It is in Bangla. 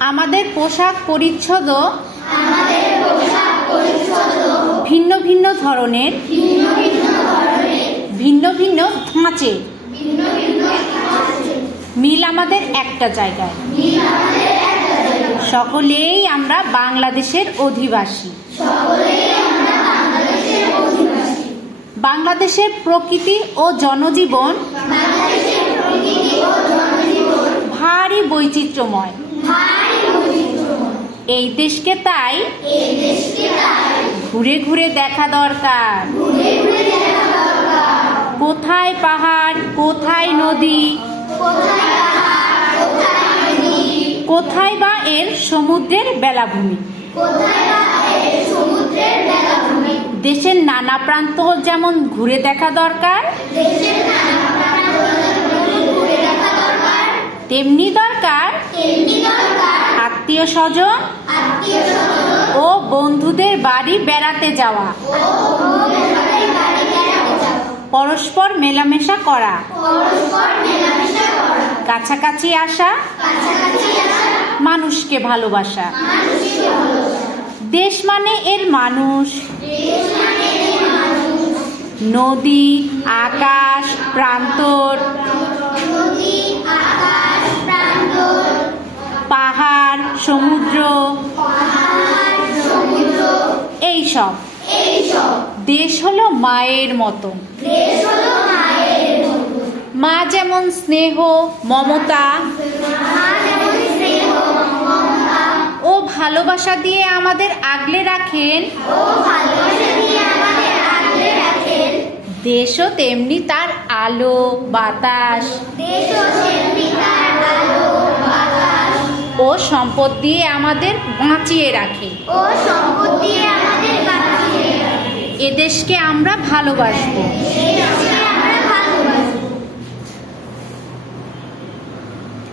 আমাদের পোশাক পরিচ্ছদও ভিন্ন ভিন্ন ধরনের, ভিন্ন ভিন্ন ধাঁচে, মিল আমাদের একটা জায়গায়। সকলেই আমরা বাংলাদেশের অধিবাসী। বাংলাদেশের প্রকৃতি ও জনজীবন ভারী বৈচিত্র্যময়। এই দেশকে তাই ঘুরে ঘুরে দেখা দরকার। কোথায় পাহাড়, কোথায় নদী, কোথায় বা এর সমুদ্রের বেলাভূমি। দেশের নানা প্রান্ত যেমন ঘুরে দেখা দরকার, তেমনি দরকার আত্মীয় স্বজন ও বন্ধুদের বাড়ি বেড়াতে যাওয়া, পরস্পর মেলামেশা করা, কাছাকাছি আসা, মানুষকে ভালোবাসা। দেশ মানে এর মানুষ, নদী, আকাশ, প্রান্তর, পাহাড়, সমুদ্র, এইসব। দেশ হলো মায়ের মতো। মা যেমন স্নেহ, মমতা ও ভালোবাসা দিয়ে আমাদের আগলে রাখেন, দেশও তেমনি তার আলো বাতাস ও সম্পদ দিয়ে আমাদের বাঁচিয়ে রাখে। এদেশকে আমরা ভালোবাসবো।